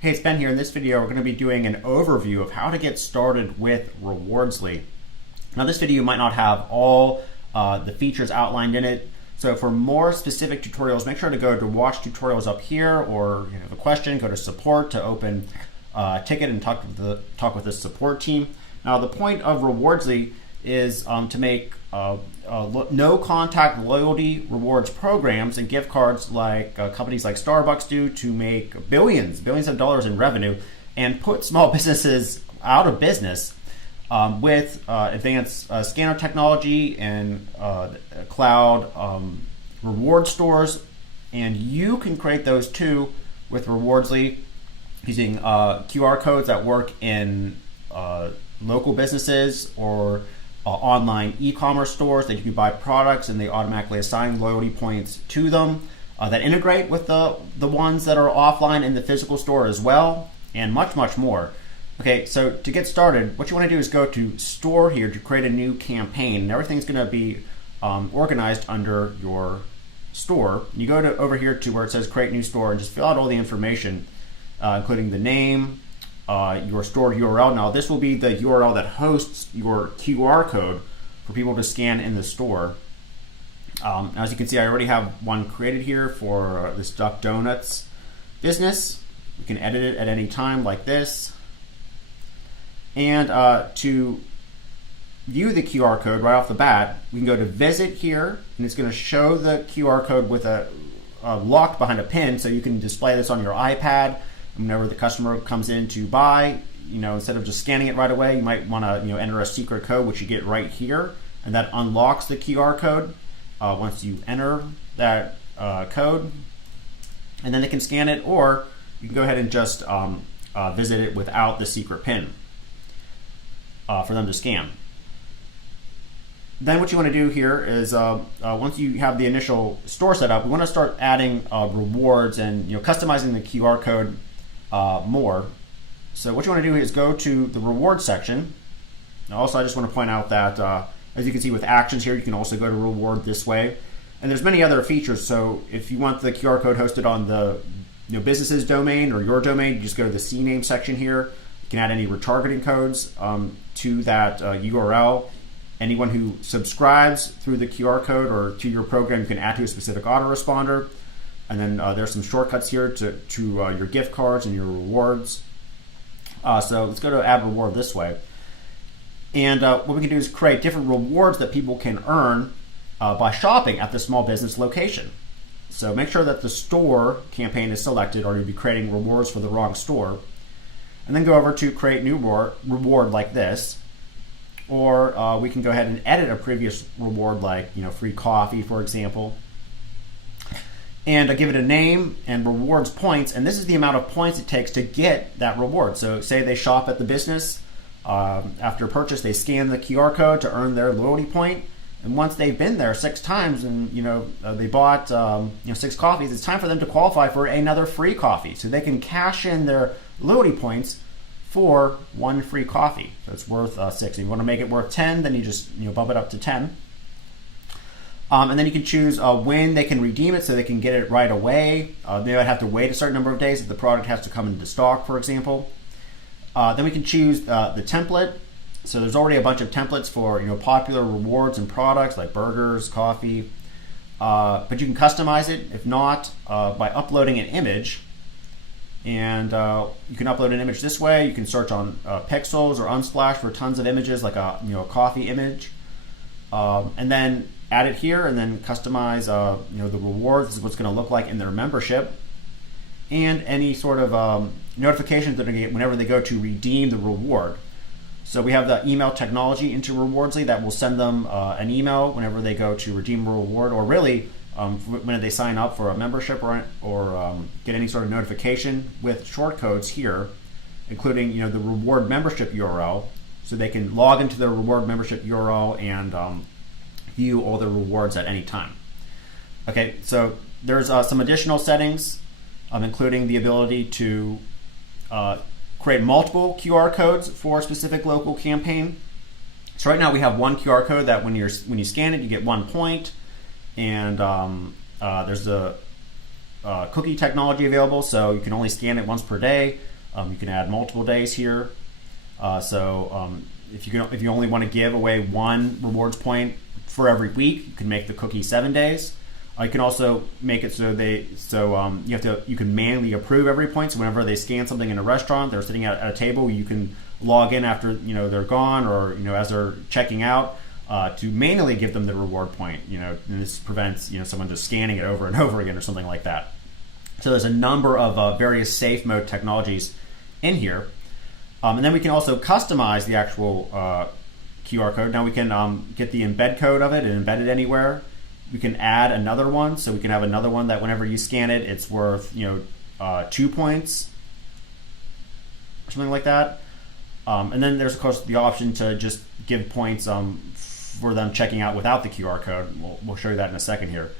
Hey, it's Ben here. In this video, we're going to be doing an overview of how to get started with Rewardsly. Now, this video might not have all the features outlined in it. So for more specific tutorials, make sure to go to watch tutorials up here, or if you have a question, go to support to open a ticket and talk with the support team. Now, the point of Rewardsly is to make no-contact loyalty rewards programs and gift cards like companies like Starbucks do, to make billions of dollars in revenue and put small businesses out of business with advanced scanner technology and cloud reward stores. And you can create those too with Rewardsly using QR codes that work in local businesses or online e-commerce stores that you can buy products and they automatically assign loyalty points to them that integrate with the ones that are offline in the physical store as well, and much more. Okay, so to get started, what you want to do is go to store here to create a new campaign, and everything's going to be organized under your store. You go to over here to where it says create new store and just fill out all the information, including the name, your store URL. Now, this will be the URL that hosts your QR code for people to scan in the store. As you can see, I already have one created here for this Duck Donuts business. You can edit it at any time like this. And to view the QR code right off the bat, we can go to visit here, and it's going to show the QR code with a locked behind a pin, so you can display this on your iPad. Whenever the customer comes in to buy, instead of just scanning it right away, you might want to enter a secret code, which you get right here, and that unlocks the QR code once you enter that code, and then they can scan it, or you can go ahead and just visit it without the secret pin for them to scan. Then what you want to do here is once you have the initial store set up, we want to start adding rewards and customizing the QR code more. So what you want to do is go to the reward section. Also, I just want to point out that as you can see with actions here, you can also go to reward this way, and there's many other features. So if you want the QR code hosted on the business's domain or your domain, you just go to the CNAME section here. You can add any retargeting codes to that URL. Anyone who subscribes through the QR code or to your program, you can add to a specific autoresponder. And then there's some shortcuts here to your gift cards and your rewards. So let's go to add reward this way. And what we can do is create different rewards that people can earn by shopping at the small business location. So make sure that the store campaign is selected, or you'll be creating rewards for the wrong store. And then go over to create new reward like this. Or we can go ahead and edit a previous reward, like free coffee, for example. And give it a name and rewards points, and this is the amount of points it takes to get that reward. So say they shop at the business, after purchase they scan the QR code to earn their loyalty point, and once they've been there 6 times and they bought 6 coffees, it's time for them to qualify for another free coffee. So they can cash in their loyalty points for 1 free coffee. So it's worth 6. If you want to make it worth 10, then you just bump it up to 10. And then you can choose when they can redeem it, so they can get it right away. They might have to wait a certain number of days if the product has to come into stock, for example. Then we can choose the template. So there's already a bunch of templates for popular rewards and products like burgers, coffee. But you can customize it, if not, by uploading an image. And you can upload an image this way. You can search on Pixels or Unsplash for tons of images, like a coffee image, and then add it here, and then customize the rewards. This is what's going to look like in their membership, and any sort of notifications that they're going to get whenever they go to redeem the reward. So we have the email technology into Rewardsly that will send them an email whenever they go to redeem a reward, or really when they sign up for a membership or get any sort of notification with short codes here, including the reward membership URL, so they can log into the reward membership URL and view all the rewards at any time. Okay, so there's some additional settings, including the ability to create multiple QR codes for a specific local campaign. So right now we have one QR code that when you scan it, you get 1 point, and there's a cookie technology available, so you can only scan it once per day. You can add multiple days here. If you only want to give away one rewards point for every week, you can make the cookie 7 days. You can also make it so you can manually approve every point. So whenever they scan something in a restaurant, they're sitting at a table, you can log in after they're gone, or as they're checking out, to manually give them the reward point. And this prevents someone just scanning it over and over again or something like that. So there's a number of various safe mode technologies in here. And then we can also customize the actual QR code. Now we can get the embed code of it and embed it anywhere. We can add another one, so we can have another one that whenever you scan it, it's worth 2 points or something like that. And then there's of course the option to just give points for them checking out without the QR code. We'll show you that in a second here.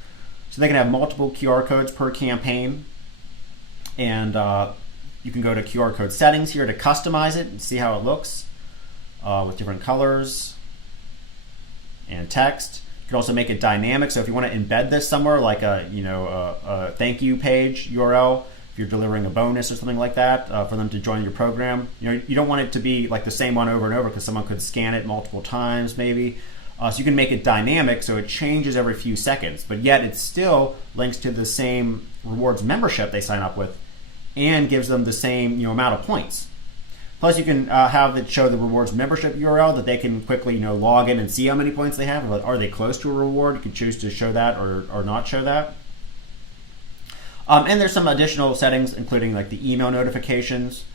So they can have multiple QR codes per campaign, and you can go to QR code settings here to customize it and see how it looks with different colors and text. You can also make it dynamic. So if you want to embed this somewhere, like a thank you page URL, if you're delivering a bonus or something like that for them to join your program, you don't want it to be like the same one over and over, because someone could scan it multiple times maybe. So you can make it dynamic, so it changes every few seconds, but yet it still links to the same rewards membership they sign up with, and gives them the same amount of points. Plus, you can have it show the rewards membership URL that they can quickly log in and see how many points they have. Are they close to a reward? You can choose to show that or not show that. And there's some additional settings, including like the email notifications.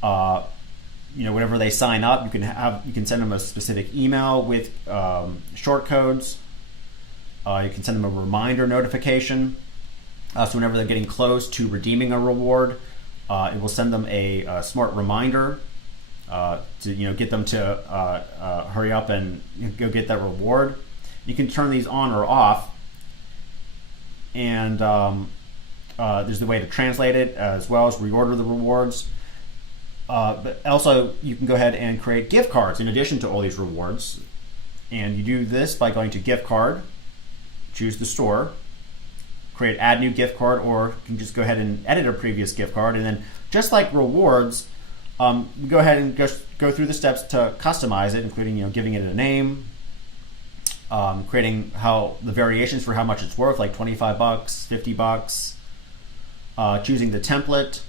Whenever they sign up, you can send them a specific email with short codes. You can send them a reminder notification. So whenever they're getting close to redeeming a reward, it will send them a smart reminder to get them to hurry up and go get that reward. You can turn these on or off, and there's the way to translate it as well as reorder the rewards. But also you can go ahead and create gift cards in addition to all these rewards, and you do this by going to gift card, choose the store, create add new gift card, or you can just go ahead and edit a previous gift card. And then just like rewards, we go ahead and just go through the steps to customize it, including giving it a name, creating the variations for how much it's worth, like $25, $50, choosing the template,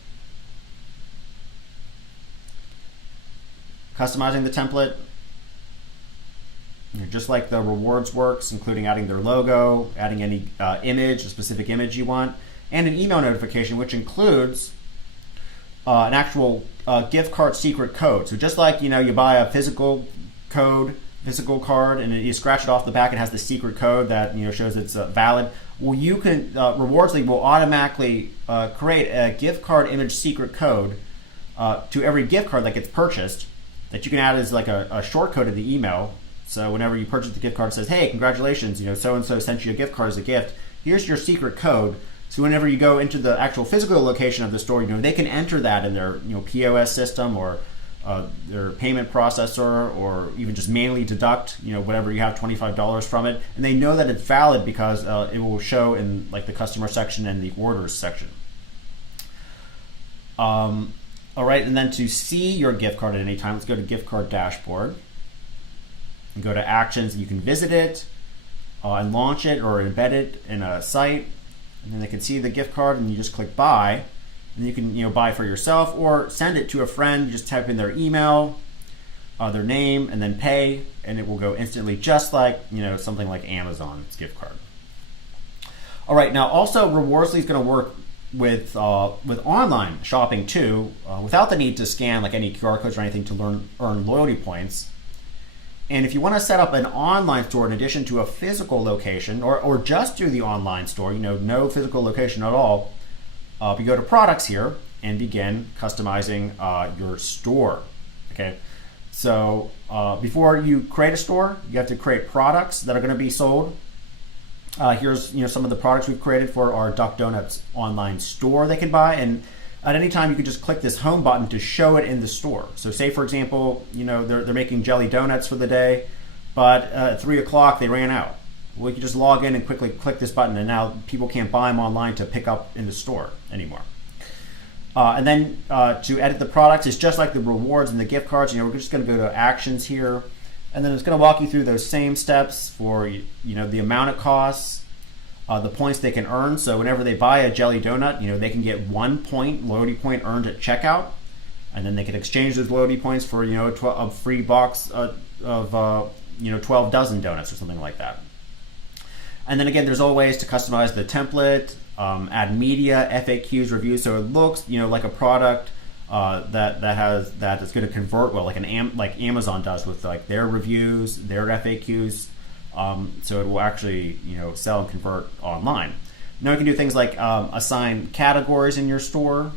customizing the template, just like the rewards works, including adding their logo, adding any image, a specific image you want, and an email notification, which includes an actual gift card secret code. So just like you buy a physical card, and you scratch it off the back, it has the secret code that shows it's valid. Well, you can Rewards League will automatically create a gift card image secret code to every gift card that gets purchased, that you can add as like a short code of the email. So whenever you purchase the gift card, it says, "Hey, congratulations! So-and-so sent you a gift card as a gift. Here's your secret code." So whenever you go into the actual physical location of the store, they can enter that in their POS system or their payment processor, or even just manually deduct whatever you have, $25 from it, and they know that it's valid because it will show in like the customer section and the orders section. All right, and then to see your gift card at any time, let's go to gift card dashboard. And go to actions, and you can visit it and launch it or embed it in a site, and then they can see the gift card, and you just click buy, and you can buy for yourself or send it to a friend. You just type in their email, their name, and then pay, and it will go instantly, just like something like Amazon's gift card. All right, now also Rewards League is going to work with online shopping too, without the need to scan like any QR codes or anything to earn loyalty points. And if you want to set up an online store in addition to a physical location, or just do the online store, no physical location at all, you go to products here and begin customizing your store. Okay, so before you create a store, you have to create products that are going to be sold. Here's some of the products we've created for our Duck Donuts online store they can buy, and at any time you can just click this home button to show it in the store. So say for example, they're making jelly donuts for the day, but at 3 o'clock they ran out. we can just log in and quickly click this button, and now people can't buy them online to pick up in the store anymore. And then to edit the products, it's just like the rewards and the gift cards. We're just going to go to actions here, and then it's going to walk you through those same steps for the amount it costs, the points they can earn. So whenever they buy a jelly donut, they can get 1 point loyalty point earned at checkout, and then they can exchange those loyalty points for a free box of 12 dozen donuts or something like that. And then again, there's all ways to customize the template, add media, FAQs, reviews, so it looks like a product that is going to convert well, like like Amazon does with like their reviews, their FAQs. So it will actually sell and convert online. Now you can do things like assign categories in your store.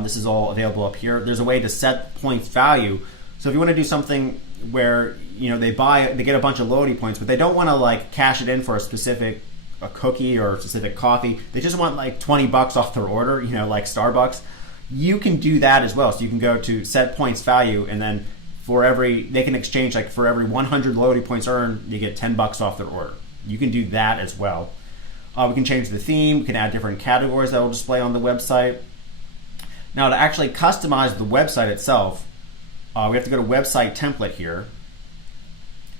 This is all available up here. There's a way to set points value. So if you want to do something where they get a bunch of loyalty points, but they don't want to like cash it in for a cookie or a specific coffee. They just want like $20 off their order, like Starbucks. You can do that as well. So you can go to set points value, and then they can exchange, like for every 100 loyalty points earned, you get $10 off their order. You can do that as well. We can change the theme. We can add different categories that will display on the website. Now to actually customize the website itself, we have to go to website template here,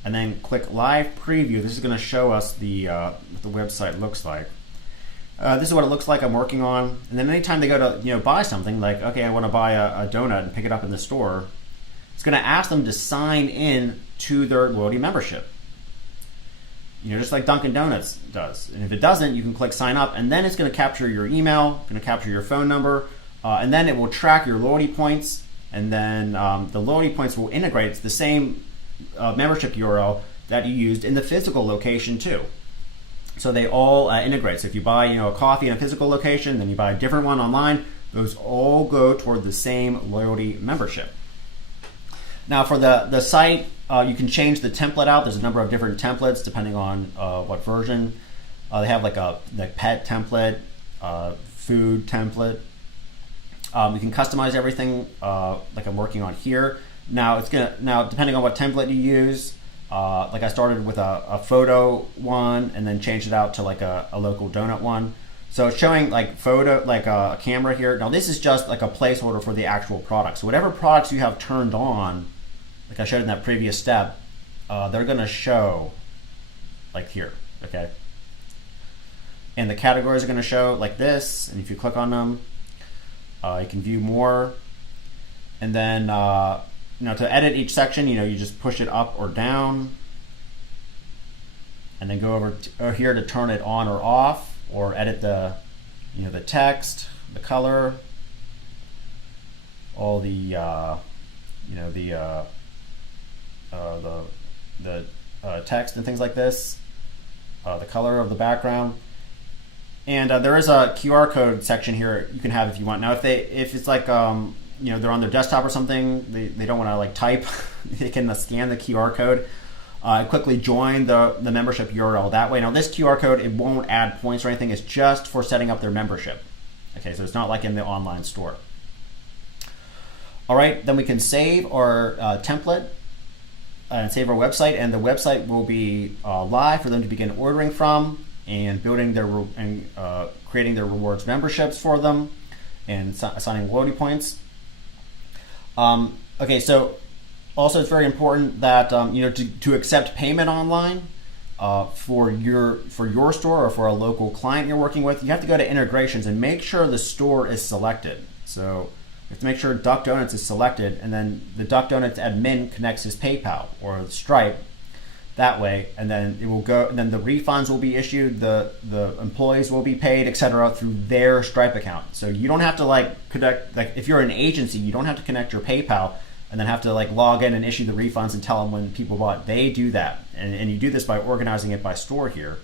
and then click live preview. This is going to show us what the website looks like. This is what it looks like I'm working on. And then anytime they go to buy something, like okay, I want to buy a donut and pick it up in the store, it's going to ask them to sign in to their loyalty membership. Just like Dunkin' Donuts does. And if it doesn't, you can click sign up, and then it's going to capture your email, going to capture your phone number, and then it will track your loyalty points. And then the loyalty points will integrate. It's the same membership URL that you used in the physical location too. So they all integrate. So if you buy a coffee in a physical location, then you buy a different one online, those all go toward the same loyalty membership. Now for the site, you can change the template out. There's a number of different templates depending on what version. They have like a pet template, food template. You can customize everything like I'm working on here. Now depending on what template you use, like I started with a photo one and then changed it out to like a local donut one. So it's showing like photo, like a camera here. Now this is just like a placeholder for the actual product. So whatever products you have turned on, like I showed in that previous step, they're going to show like here, okay? And the categories are going to show like this, and if you click on them, you can view more. And then to edit each section, you just push it up or down, and then go over here to turn it on or off, or edit the the text, the color, all the text and things like this, the color of the background. And there is a QR code section here you can have if you want. Now if it's like they're on their desktop or something, they don't want to like type, they can scan the QR code, quickly join the membership URL that way. Now this QR code, it won't add points or anything, it's just for setting up their membership. Okay, so it's not like in the online store. All right, then we can save our template and save our website, and the website will be live for them to begin ordering from and building creating their rewards memberships for them and assigning loyalty points. Okay, so also it's very important that to accept payment online for your store or for a local client you're working with, you have to go to integrations and make sure the store is selected. So you have to make sure Duck Donuts is selected, and then the Duck Donuts admin connects his PayPal or Stripe that way, and then it will go. And then the refunds will be issued, the employees will be paid, etc., through their Stripe account. So you don't have to connect. Like if you're an agency, you don't have to connect your PayPal and then have to log in and issue the refunds and tell them when people bought. They do that, and you do this by organizing it by store here.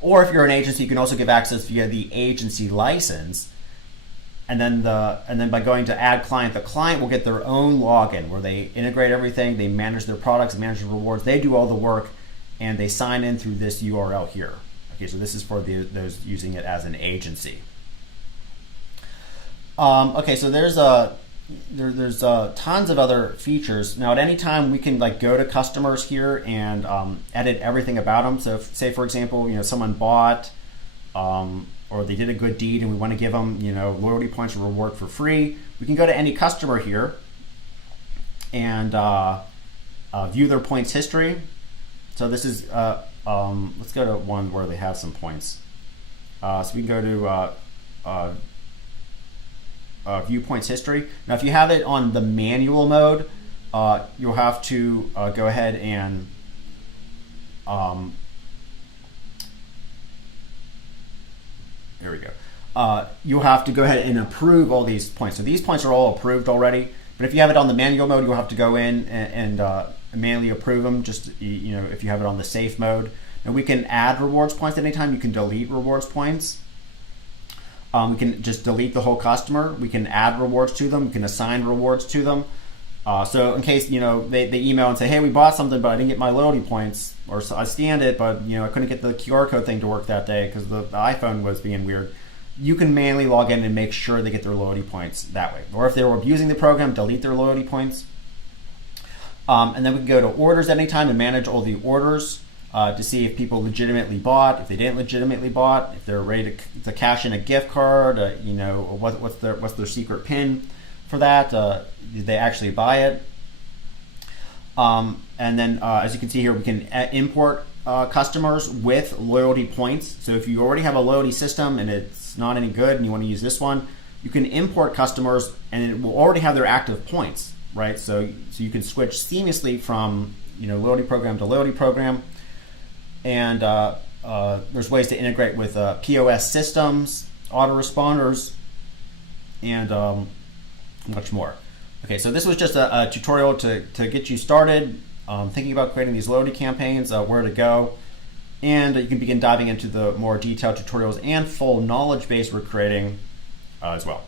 Or if you're an agency, you can also give access via the agency license. And then by going to add client, the client will get their own login where they integrate everything, they manage their products, they manage the rewards, they do all the work, and they sign in through this URL here. Okay, so this is for those using it as an agency. Okay, so there's there's tons of other features. Now, at any time, we can like go to customers here and edit everything about them. So, if, say for example, someone bought or they did a good deed, and we want to give them loyalty points or reward for free, we can go to any customer here and view their points history. So this is let's go to one where they have some points. So we can go to view points history. Now, if you have it on the manual mode, you'll have to go ahead and there we go. You'll have to go ahead and approve all these points. So these points are all approved already. But if you have it on the manual mode, you'll have to go in and manually approve them. Just if you have it on the safe mode. And we can add rewards points at any time. You can delete rewards points. We can just delete the whole customer. We can add rewards to them. We can assign rewards to them. So in case they email and say, hey, we bought something, but I didn't get my loyalty points, or I scanned it, but I couldn't get the QR code thing to work that day because the iPhone was being weird. You can manually log in and make sure they get their loyalty points that way. Or if they were abusing the program, delete their loyalty points. And then we can go to orders at any time and manage all the orders to see if people legitimately bought, if they didn't legitimately bought, if they're ready to cash in a gift card, what's their secret PIN for that? Did they actually buy it? And then as you can see here, we can import customers with loyalty points. So if you already have a loyalty system and it's not any good and you want to use this one, you can import customers and it will already have their active points, right? So you can switch seamlessly from loyalty program to loyalty program. And there's ways to integrate with POS systems, autoresponders, and much more. Okay, so this was just a tutorial to get you started thinking about creating these loyalty campaigns, where to go, and you can begin diving into the more detailed tutorials and full knowledge base we're creating as well.